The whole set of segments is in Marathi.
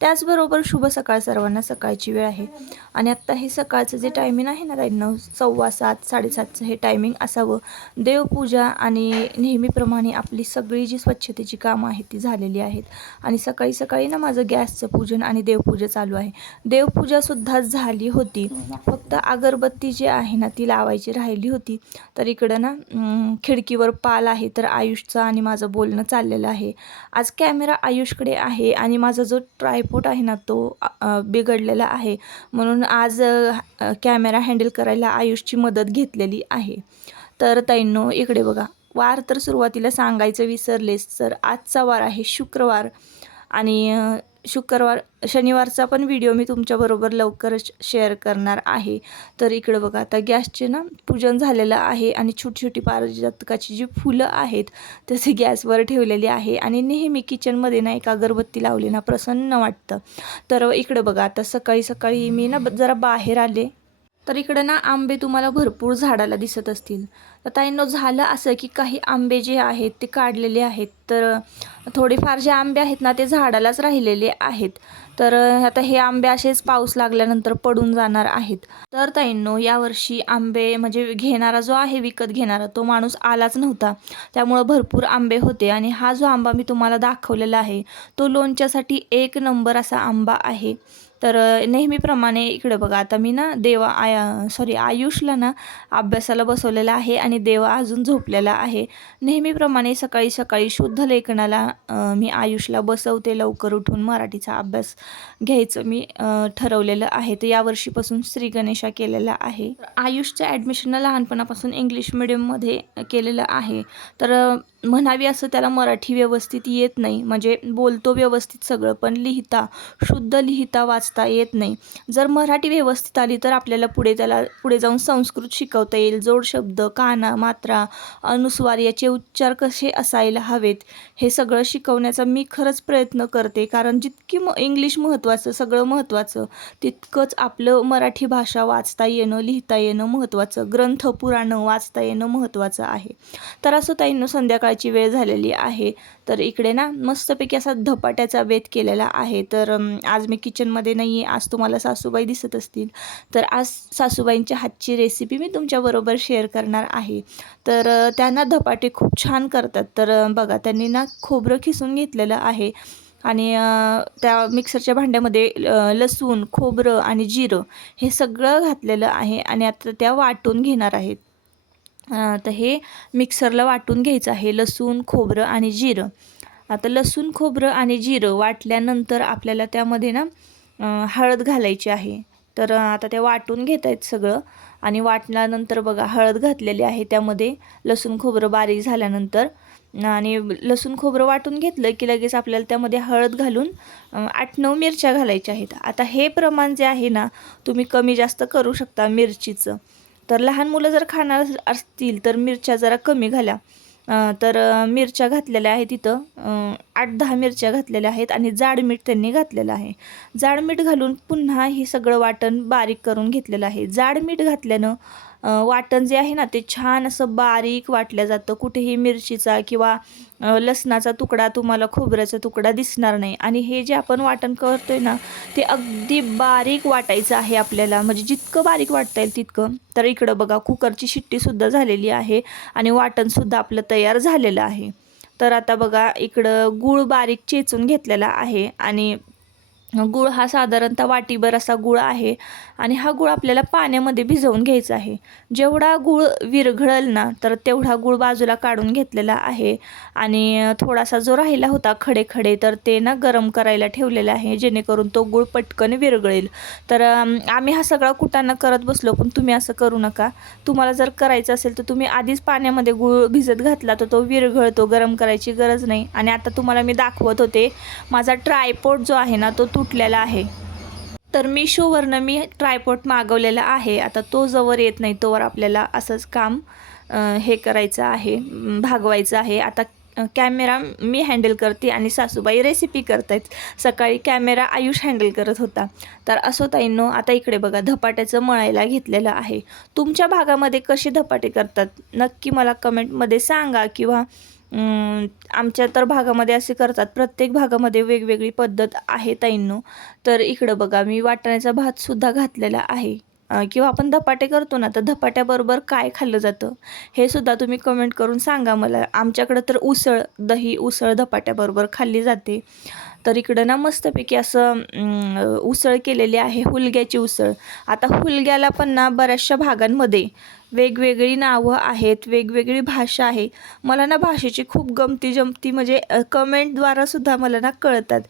त्याचबरोबर शुभ सकाळ सर्वांना सकाळची वेळ आहे. आणि आत्ता हे सकाळचं जे टायमिंग आहे ना नऊ सव्वा सात साडेसातचं हे टायमिंग असावं. देवपूजा आणि नेहमीप्रमाणे आपली सगळी जी स्वच्छतेची कामं आहेत ती झालेली आहेत. आणि सकाळी सकाळी ना माझं गॅसचं पूजन आणि देवपूजा चालू आहे. देवपूजासुद्धा झाली होती. फक्त अगरबत्ती जी आहे ना ती लावायची राहिली होती. तर इकडं ना खिडकीवर पाल आहे तर आयुषचं आणि माझं बोलणं चाललेलं आहे. आज कॅमेरा आयुषकडे आहे आणि माझा जो ट्राय ट्रायपोट आहे ना तो बिघडलेला आहे. म्हणून आज कॅमेरा हँडल करायला आयुषची मदत घेतलेली आहे. तर ताईंनो इकडे बघा. वार तर सुरुवातीला सांगायचं विसरलेस तर आजचा वार आहे शुक्रवार. आणि शुक्रवार शनिवारचा पण व्हिडिओ मी तुमच्याबरोबर लवकरच शेअर करणार आहे. तर इकडं बघा आता गॅसचे ना पूजन झालेलं आहे आणि छोटी छोटी पारजातकाची जी फुलं आहेत तसे गॅसवर ठेवलेली आहे आणि नेहमी किचनमध्ये ना एक अगरबत्ती लावली ना प्रसन्न वाटतं. तर इकडं बघा आता सकाळी सकाळी मी ना जरा बाहेर आले. तर इकडं ना आंबे तुम्हाला भरपूर झाडाला दिसत असतील. तर ताईंनो झालं असं की काही आंबे जे आहेत ते काढलेले आहेत. तर थोडेफार जे आंबे आहेत ना ते झाडालाच राहिलेले आहेत. तर आता हे आंबे असेच पाऊस लागल्यानंतर पडून जाणार आहेत. तर ताईंनो यावर्षी आंबे म्हणजे घेणारा जो आहे विकत घेणारा तो माणूस आलाच नव्हता. त्यामुळं भरपूर आंबे होते. आणि हा जो आंबा मी तुम्हाला दाखवलेला आहे तो लोणच्यासाठी एक नंबर असा आंबा आहे. तर नेहमीप्रमाणे इकडे बघा आता मी ना देवा आया सॉरी आयुषला ना अभ्यासाला बसवलेला आहे आणि देवा अजून झोपलेला आहे. नेहमीप्रमाणे सकाळी सकाळी शुद्ध लेखनाला मी आयुषला बसवते लवकर उठून मराठीचा अभ्यास घ्यायचं मी ठरवलेलं आहे. तर यावर्षीपासून श्री गणेशा केलेला आहे. आयुषच्या ॲडमिशनला लहानपणापासून इंग्लिश मिडियममध्ये केलेलं आहे. तर म्हणावी असं त्याला मराठी व्यवस्थित येत नाही. म्हणजे बोलतो व्यवस्थित सगळं पण लिहिता शुद्ध लिहिता वाच वाचता येत नाही. जर मराठी व्यवस्थित आली तर आपल्याला पुढे त्याला पुढे जाऊन संस्कृत शिकवता येईल. जोड शब्द काना मात्रा अनुस्वार याचे उच्चार कसे असायला हवेत? हे सगळं शिकवण्याचा मी खरंच प्रयत्न करते. कारण जितकी म इंग्लिश महत्त्वाचं सगळं महत्त्वाचं तितकंच आपलं मराठी भाषा वाचता येणं लिहिता येणं महत्त्वाचं. ग्रंथ पुराणं वाचता येणं महत्त्वाचं आहे. तर असं ताईंनो संध्याकाळची वेळ झालेली आहे. तर इकडे ना मस्तपैकी असा धपाट्याचा वेध केलेला आहे. तर आज मी किचनमध्ये नाही आहे आज तुम्हाला सासूबाई दिसत असतील. तर आज सासूबाईंच्या हातची रेसिपी मी तुमच्याबरोबर शेअर करणार आहे. तर त्यांना धपाटे खूप छान करतात. तर बघा त्यांनी ना खोबरं खिसून घेतलेलं आहे. आणि त्या मिक्सरच्या भांड्यामध्ये लसूण खोबरं आणि जिरं हे सगळं घातलेलं आहे. आणि आता त्या वाटून घेणार आहेत. तर हे मिक्सरला वाटून घ्यायचं आहे लसूण खोबरं आणि जिरं. आता लसूण खोबरं आणि जिरं वाटल्यानंतर आपल्याला त्यामध्ये ना हळद घालायची आहे. तर आता ते वाटून घेत आहेत सगळं. आणि वाटल्यानंतर बघा हळद घातलेली आहे त्यामध्ये. लसूण खोबरं बारीक झाल्यानंतर. आणि लसूण खोबरं वाटून घेतलं की लगेच आपल्याला त्यामध्ये हळद घालून आठ नऊ मिरच्या घालायच्या आहेत. आता हे प्रमाण जे आहे ना तुम्ही कमी जास्त करू शकता मिरचीचं. तर लहान मुलं जर खाणार असतील तर मिरच्या जरा कमी घाला. तर मिरच्या घातलेल्या आहेत तिथं आठ दहा मिरच्या घातलेल्या आहेत आणि जाड मीठ त्यांनी घातलेलं आहे. जाड मीठ घालून पुन्हा हे सगळं वाटण बारीक करून घेतलेलं आहे. जाड मीठ घातल्यानं वाटण जे आहे ना ते छान असं बारीक वाटलं जातं. कुठेही मिरचीचा किंवा लसणाचा तुकडा तुम्हाला खोबऱ्याचा तुकडा दिसणार नाही. आणि हे जे आपण वाटण करतोय ना ते अगदी बारीक वाटायचं आहे आपल्याला. म्हणजे जितकं बारीक वाटता येईल तितकं. तर इकडं बघा कुकरची शिट्टीसुद्धा झालेली आहे आणि वाटणसुद्धा आपलं तयार झालेलं आहे. तर आता बघा इकडं गूळ बारीक चेचून घेतलेला आहे आणि गूळ हा साधारणतः वाटीभर असा गूळ आहे आणि हा गूळ आपल्याला पाण्यामध्ये भिजवून घ्यायचा आहे. जेवढा गूळ विरघळल ना तर तेवढा गूळ बाजूला काढून घेतलेला आहे आणि थोडासा जो राहिला होता खडे खडे तर ते ना गरम करायला ठेवलेला आहे जेणेकरून तो गूळ पटकन विरघळेल. तर आम्ही हा सगळा कुटाणा करत बसलो पण तुम्ही असं करू नका. तुम्हाला जर करायचं असेल तर तुम्ही आधीच पाण्यामध्ये गूळ भिजत घातला तर तो विरघळतो गरम करायची गरज नाही. आणि आता तुम्हाला मी दाखवत होते माझा ट्रायपोर्ट जो आहे ना तो तुटलेला आहे. तर मिशोवरनं मी ट्रायपॉट मागवलेला आहे. आता तो जवळ येत नाही तोवर आपल्याला असंच काम हे करायचं आहे भागवायचं आहे. आता कॅमेरा मी हँडल करते आणि सासूबाई रेसिपी करत आहेत सकाळी कॅमेरा आयुष हँडल करत होता. तर असो ताईंनो आता इकडे बघा धपाट्याचं मळायला घेतलेलं आहे. तुमच्या भागामध्ये कसे धपाटे करतात? नक्की मला कमेंटमध्ये सांगा किंवा आमच्या तर भागामध्ये असे करतात. प्रत्येक भागामध्ये वेगवेगळी पद्धत आहे ताईंनो. तर इकडं बघा मी वाटाण्याचा भातसुद्धा घातलेला आहे. किंवा आपण धपाटे करतो ना तर धपाट्याबरोबर काय खाल्लं जातं? हे सुद्धा तुम्ही कमेंट करून सांगा मला. आमच्याकडं तर उसळ दही उसळ धपाट्याबरोबर खाल्ली जाते. तर इकडं ना मस्तपैकी असं उसळ केलेली आहे हुलग्याची उसळ. आता हुलग्याला पण ना बऱ्याचशा भागांमध्ये वेगवेगळी नावं आहेत वेगवेगळी भाषा आहे. मला ना भाषेची खूप गमती जमती म्हणजे कमेंटद्वारासुद्धा मला ना कळतात.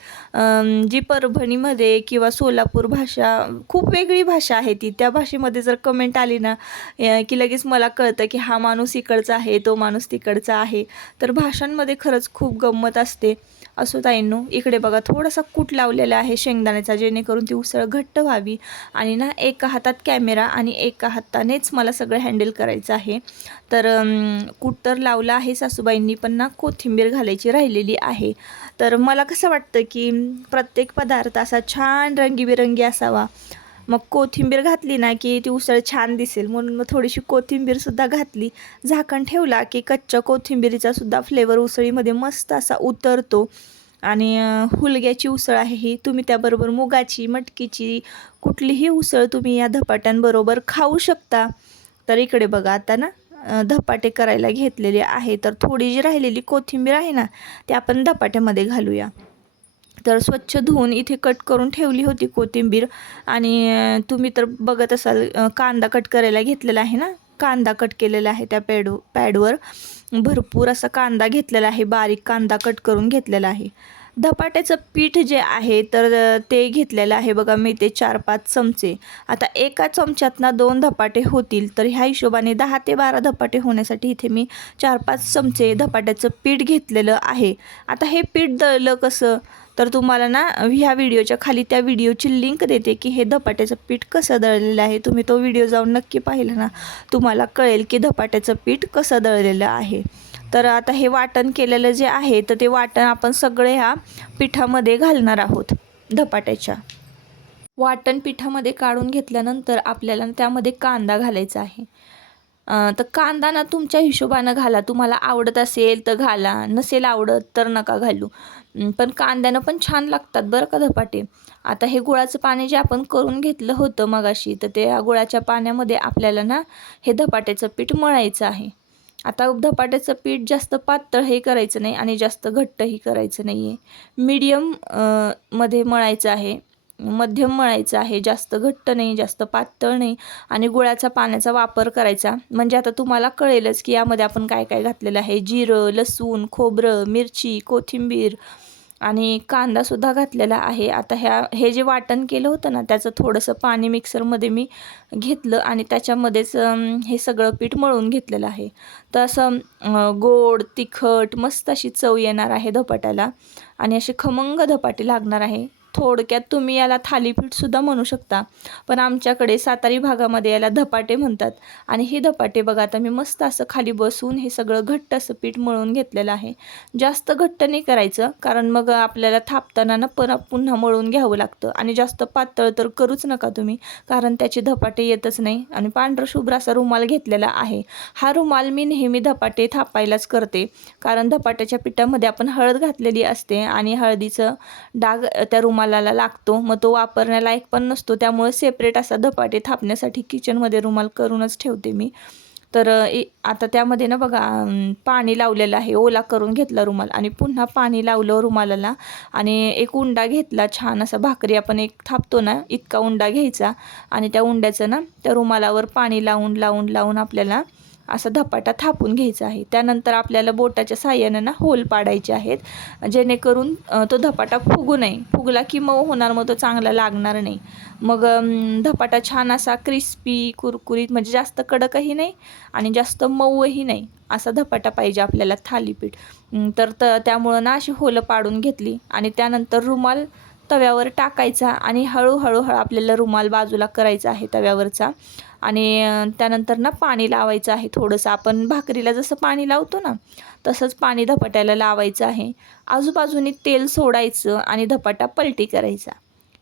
जी परभणीमध्ये किंवा सोलापूर भाषा खूप वेगळी भाषा आहे ती. त्या भाषेमध्ये जर कमेंट आली ना की लगेच मला कळतं की हा माणूस इकडचा आहे तो माणूस तिकडचा आहे. तर भाषांमध्ये खरंच खूप गंमत असते. असो ताईंनो इकडे बघा थोडासा कूट लावलेला आहे शेंगदाण्याचा जेणेकरून ती उसळ घट्ट व्हावी. आणि ना एका हातात कॅमेरा आणि एका हातानेच मला सगळं हँडल करायचं आहे. तर कूट तर लावला आहे सासूबाईंनी पण ना कोथिंबीर घालायची राहिलेली आहे. तर मला कसं वाटतं की प्रत्येक पदार्थ असा छान रंगीबेरंगी असावा. मग कोथिंबीर घातली ना की ती उसळ छान दिसेल. म्हणून मग थोडीशी कोथिंबीरसुद्धा घातली. झाकण ठेवला की कच्च्या कोथिंबीरीचा सुद्धा फ्लेवर उसळीमध्ये मस्त असा उतरतो. आणि हुलग्याची उसळ आहे ही तुम्ही त्याबरोबर मुगाची मटकीची कुठलीही उसळ तुम्ही या धपाट्यांबरोबर खाऊ शकता. तर इकडे बघा आता ना धपाटे करायला घेतलेले आहे. तर थोडी जी राहिलेली कोथिंबीर आहे ना ती आपण धपाट्यामध्ये घालूया. तर स्वच्छ धुवून इथे कट करून ठेवली होती कोथिंबीर. आणि तुम्ही तर बघत असाल कांदा कट करायला घेतलेला आहे ना? कांदा कट केलेला आहे त्या पॅड पॅडवर. भरपूर असा कांदा घेतलेला आहे बारीक कांदा कट करून घेतलेला आहे. धपाट्याचं पीठ जे आहे तर ते घेतलेलं आहे बघा मी ते चार पाच चमचे. आता एका चमच्यातनं दोन धपाटे होतील तर ह्या हिशोबाने दहा ते बारा धपाटे होण्यासाठी इथे मी चार पाच चमचे धपाट्याचं पीठ घेतलेलं आहे. आता हे पीठ दळलं कसं? तर तुम्हाला ना ह्या व्हिडिओच्या खाली त्या व्हिडिओची लिंक देते की हे धपाट्याचं पीठ कसं दळलेलं आहे. तुम्ही तो व्हिडिओ जाऊन नक्की पाहिला ना तुम्हाला कळेल की धपाट्याचं पीठ कसं दळलेलं आहे. तर आता हे वाटण केलेलं जे आहे तर ते वाटण आपण सगळे ह्या पिठामध्ये घालणार आहोत धपाट्याच्या. वाटण पिठामध्ये काढून घेतल्यानंतर आपल्याला त्यामध्ये कांदा घालायचा आहे. तर कांदा ना तुमच्या हिशोबानं घाला. तुम्हाला आवडत असेल तर घाला. नसेल आवडत तर नका घालू. पण कांद्यानं पण छान लागतात बरं का धपाटे. आता हे गुळाचं पाणी जे आपण करून घेतलं होतं मगाशी तर त्या गुळाच्या पाण्यामध्ये आपल्याला ना हे धपाट्याचं पीठ मळायचं आहे. आता धपाट्याचं पीठ जास्त पातळ हे करायचं नाही आणि जास्त घट्टही करायचं नाही आहे मीडियममध्ये मळायचं आहे. मध्यम मळायचं आहे जास्त घट्ट नाही जास्त पातळ नाही आणि गुळाचा पाण्याचा वापर करायचा. म्हणजे आता तुम्हाला कळेलच की यामध्ये आपण काय काय घातलेलं आहे. जिरं लसूण खोबरं मिरची कोथिंबीर आणि कांदासुद्धा घातलेला आहे. आता ह्या हे जे वाटण केलं होतं ना त्याचं थोडंसं पाणी मिक्सरमध्ये मी घेतलं आणि त्याच्यामध्येच हे सगळं पीठ मळून घेतलेलं आहे. तर असं गोड तिखट मस्त अशी चव येणार आहे धपाट्याला आणि असे खमंग धपाटे लागणार आहे. थोडक्यात तुम्ही याला थालीपीठसुद्धा म्हणू शकता. पण आमच्याकडे सातारी भागामध्ये याला धपाटे म्हणतात. आणि हे धपाटे बघा आता मी मस्त असं खाली बसून हे सगळं घट्ट असं पीठ मळून घेतलेलं आहे. जास्त घट्ट नाही करायचं कारण मग आपल्याला थापताना ना पण पुन्हा मळून घ्यावं लागतं. आणि जास्त पातळ तर करूच नका तुम्ही कारण त्याचे धपाटे येतच नाही. आणि पांढरा शुभ्र असा रुमाल घेतलेला आहे. हा रुमाल मी नेहमी धपाटे थापायलाच करते कारण धपाट्याच्या पिठामध्ये आपण हळद घातलेली असते आणि हळदीचं डाग त्या रुमालाला लागतो. मग तो वापरण्यालायक पण नसतो. त्यामुळे सेपरेट असा धपाटे थापण्यासाठी किचनमध्ये रुमाल करूनच ठेवते मी. तर आता त्यामध्ये ना बघा पाणी लावलेलं आहे. ओला करून घेतला रुमाल आणि पुन्हा पाणी लावलं रुमालाला आणि एक उंडा घेतला छान असा भाकरी आपण एक थापतो ना इतका उंडा घ्यायचा आणि त्या उंड्याचं ना त्या रुमालावर पाणी लावून लावून लावून आपल्याला असा धपाटा थापून घ्यायचा आहे. त्यानंतर आपल्याला बोटाच्या साह्यानं ना होल पाडायचे आहेत. जेणेकरून तो धपाटा फुगू नये. फुगला की मऊ होणार मग तो चांगला लागणार नाही. मग धपाटा छान असा क्रिस्पी कुरकुरीत म्हणजे जास्त कडकही नाही आणि जास्त मऊही नाही असा धपाटा पाहिजे आपल्याला थालीपीठ. तर त त्यामुळं ना अशी होलं पाडून घेतली आणि त्यानंतर रुमाल तव्यावर टाकायचा आणि हळूहळू हळू आपल्याला रुमाल बाजूला करायचा आहे तव्यावरचा. आणि त्यानंतर ना पाणी लावायचं आहे थोडंसं. आपण भाकरीला जसं पाणी लावतो ना तसंच पाणी धपाट्याला लावायचं आहे. आजूबाजूनी तेल सोडायचं आणि धपाटा पलटी करायचा.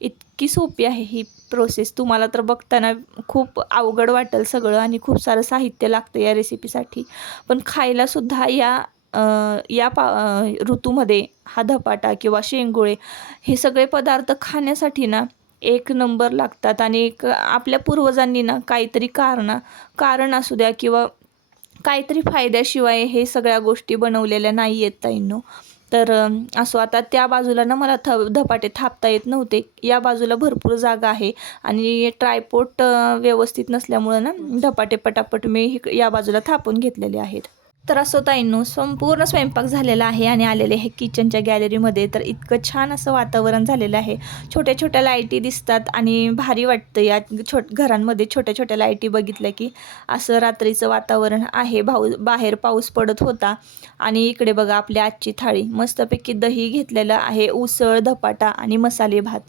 इतकी सोपी आहे ही प्रोसेस तुम्हाला तर बघताना खूप अवघड वाटेल सगळं आणि खूप सारं साहित्य लागतं या रेसिपीसाठी पण खायलासुद्धा या या पा ऋतूमध्ये हा धपाटा किंवा शेंगोळे हे सगळे पदार्थ खाण्यासाठी ना एक नंबर लागतात आणि एक आपल्या पूर्वजांनी ना काहीतरी कारण कारण असू द्या किंवा काहीतरी फायद्याशिवाय हे सगळ्या गोष्टी बनवलेल्या नाही आहेत ताईंनो. तर असो आता त्या बाजूला ना मला थ धपाटे थापता येत नव्हते. या बाजूला भरपूर जागा आहे आणि ट्रायपोट व्यवस्थित नसल्यामुळं ना धपाटे पटापट मी या बाजूला थापून घेतलेले आहेत. तर असं ताईंनो संपूर्ण स्वयंपाक झालेला आहे आणि आलेले आहे किचनच्या गॅलरीमध्ये तर इतकं छान असं वातावरण झालेलं आहे. छोट्या छोट्या लाईटी दिसतात आणि भारी वाटतं. या छोट घरांमध्ये छोट्या छोट्या लाईटी बघितल्या की असं रात्रीचं वातावरण आहे. भाऊ बाहेर पाऊस पडत होता. आणि इकडे बघा आपली आजची थाळी. मस्तपैकी दही घेतलेलं आहे उसळ धपाटा आणि मसाले भात.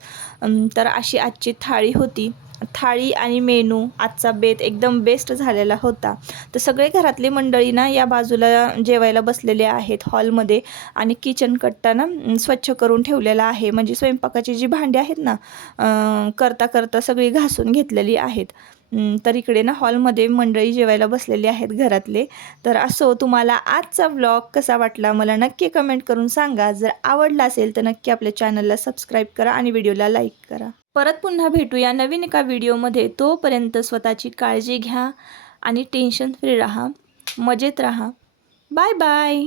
तर अशी आजची थाळी होती. थाळी आणि मेनू आजचा बेत एकदम बेस्ट झालेला होता. तर सगळे घरातले मंडळी ना या बाजूला जेवायला बसलेले आहेत हॉलमध्ये आणि किचन कट्टा ना स्वच्छ करून ठेवलेला आहे. म्हणजे स्वयंपाकाची जी भांडी आहेत ना करता करता सगळी घासून घेतलेली आहेत. तर इकडे ना हॉलमध्ये मंडळी जेवायला बसलेली आहेत घरातले. तर असो तुम्हाला आजचा व्लॉग कसा वाटला मला नक्की कमेंट करून सांगा. जर आवडला असेल तर नक्की आपल्या चॅनलला सबस्क्राईब करा आणि व्हिडिओला लाईक करा. परत पुन्हा भेटूया नवीन एका व्हिडिओमध्ये. तोपर्यंत स्वतःची काळजी घ्या आणि टेन्शन फ्री राहा मजेत राहा. Bye bye.